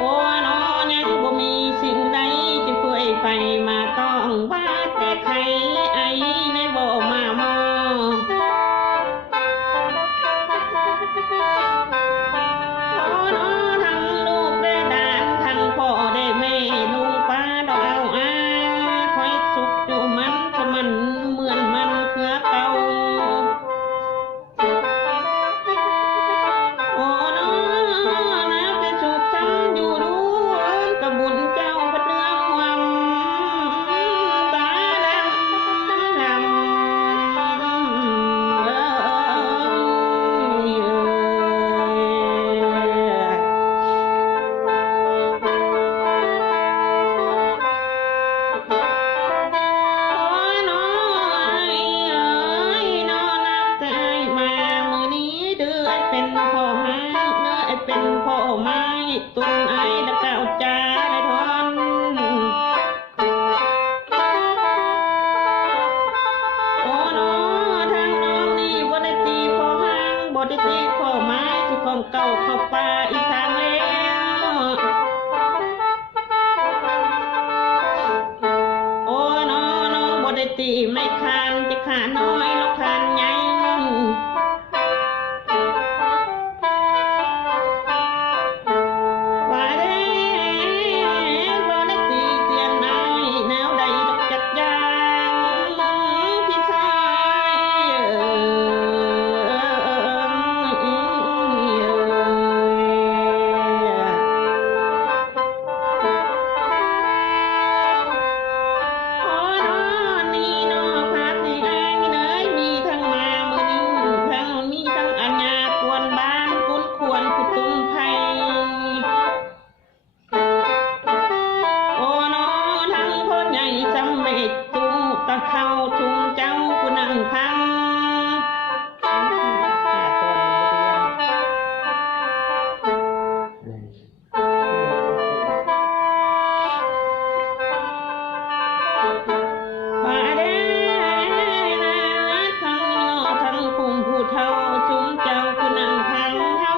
โอ้น้อยังบ่มีสิ่งใดจะช่วยไปมาต้องว่าแก้ไขไอ้ในบ่มามอโอ้น้อทั้งลูกได้ดานทั้งพ่อได้แม่ลุงป้าดอกเอาอาคอยสุขอยู่มันสมันเหมือนมันเคือเก่าโอ้น้อนะเป็นสุขฉันอยู่ดูกระบุญเจ้าพระเนื้อหวังตาดำดำโอ้น้อยเอ้ยน้อนับแต่ไอ้มามือนี้เดือไอ้เป็นพ่อหางเดือไอ้เป็นพ่อไม้ตุนไอ้ตะเก่าจ้าในทอนโอ้น้อทางน้องนี่บ่ได้ตีพ่อหางบ่ได้ตีพ่อไม้ที่ของเก่าเข้าป่าอีสานแล้วโอ้น้อน้องบ่ได้ตีไม่คานจะขาน้อยแล้วคานใหญ่ว่าเด้บ่ได้ตีเตียนนายแนวใดดอกจักยางพี่ชายโอ้น้อนี่น้อพักให้อ้ายเนยมีทั้งมามือนี้ทั้งมีทั้งอัญญากวนบ้านกุนควรกุตุ้มไผโอ้น้อทั้งพ่อใหญ่จำเม็ดตุ้มตะเข้าชุมเจ้าผู้นั่งพังว่าเด้นะทั้งน้อทั้งภูมิผู้เฒ่าชุมเจ้าผู้นั่งพังเฮา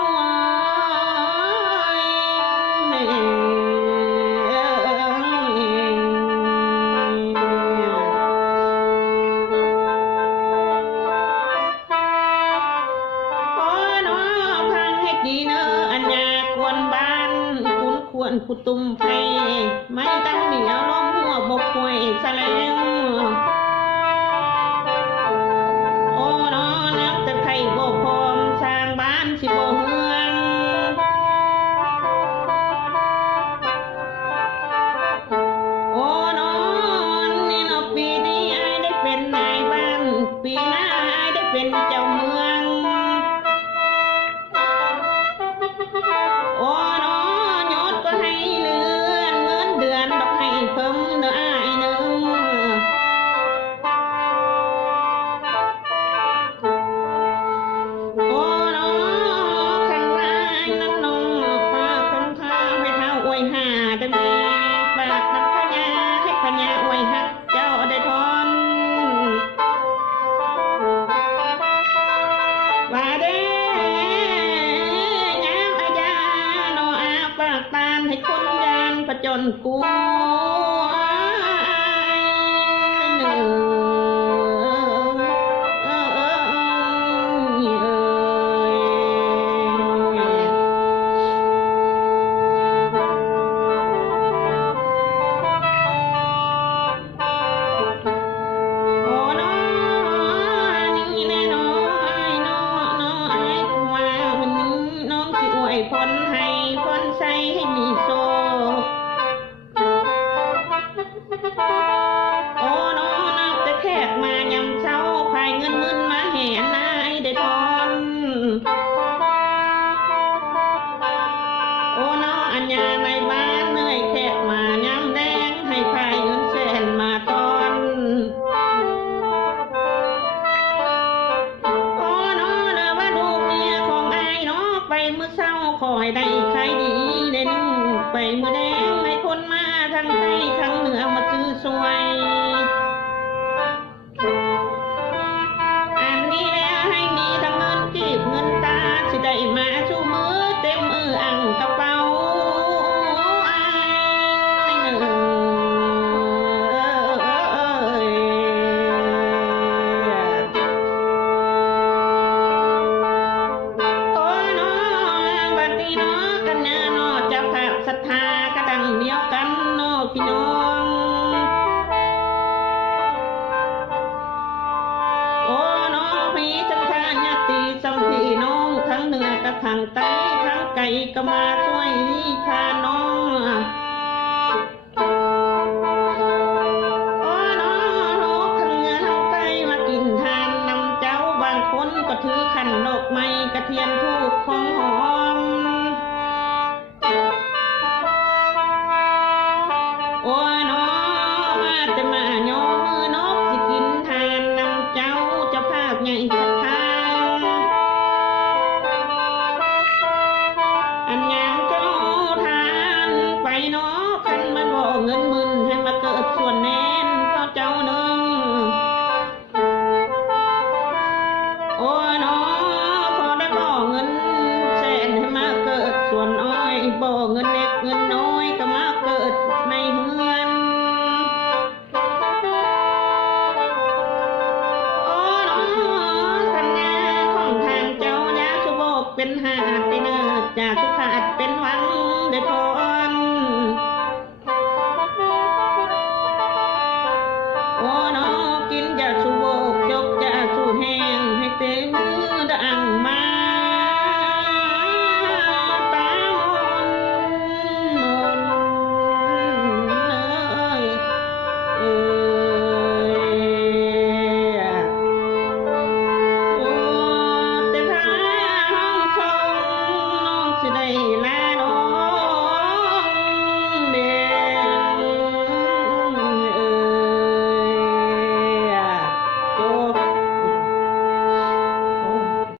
เอ้โอ้น้อพังให้ดีเนออัญญากวนบ้านกุนควรผู้ตุ้มไผไม่ตั้งเหนียวล้มหัวบกป่วยแสลงโอ้น้อนับแต่ไผบ่พร้อมสร้างบ้านสิบ่เฮืองโอ้น้อนี่เนาะปีนี้อ้ายได้เป็นนายบ้านปีหน้าอ้ายได้เป็นเจ้าเมือง โอ้น้อยศก็ให้เลื่อนเงินเดือนดอกให้เพิ่มเด้ออ้ายเด้อโอ้น้อคันว่าอ้ายนั้นน้องฝากคำท้าให้เท้าอวยหาได้แม่ฝากคำพญาให้พญาอวยหักเจ้าได้ทอนว่าเด้ยามอาญาโนอาปากตานให้คนยานผจญกูเนื้โอ้น้อนี่แน่น้อยน้อน้อไอ้กูว่าวันนี้น้องสิอวยพรให้พรใส่ให้มีโชคโอ้น้อนับแต่แขกมายำเช้าพายเงินหมื่นมาแห่นายได้ทอนโอ้น้ออัญญาในบ้านเหนื่อยแขกมายำแดงให้พายเงินแสนมาตอน โอ้น้อเด้อว่าลูกเมียของอ้ายน้อไปมื้อเช้าขอให้ได้ขายดีได้นึ่งไปมื้อแดงให้คนมาทั้งใต้ทั้งเหนือมาซื้อสวย อันนี้แล้วให้มีทั้งเงินกีบเงินตาสิได้มาชูมือเต็มมืออังกระเป๋า ทธากระดังเดียวกันเนาะพี่น้องโอ้น้องพี่ศรัทธาญาติสัมพี่น้องทั้งเหนือกับทางใต้ทั้งไกลก็มาช่วยพาน้องโอ้น้องทั้งเหนือทั้งใต้มากินทานนำเจ้าบางคนก็ถือขันดอกไม้กระเทียมธูปของหอมโอ้ยน้องมาแต่มาโยมมือนกสิกินทานนำเจ้าเจ้าภาพใหญ่ศรัทธาอันยามเจ้าทานไปเนาะคันมันบ่เงินหมื่นให้มาเกิดส่วนแน่นเพราะเจ้าหนึ่งโอ้ยน้องพอได้บ่เงินแสนให้มาเกิดส่วนอ้อยบ่เงินเล็กเงินน้อยก็มาเกิดในเฮือนโอ้น้องทันงาของทางเจ้ายาสุโบกเป็นหาดไปเนิดจากสุขาดเป็นห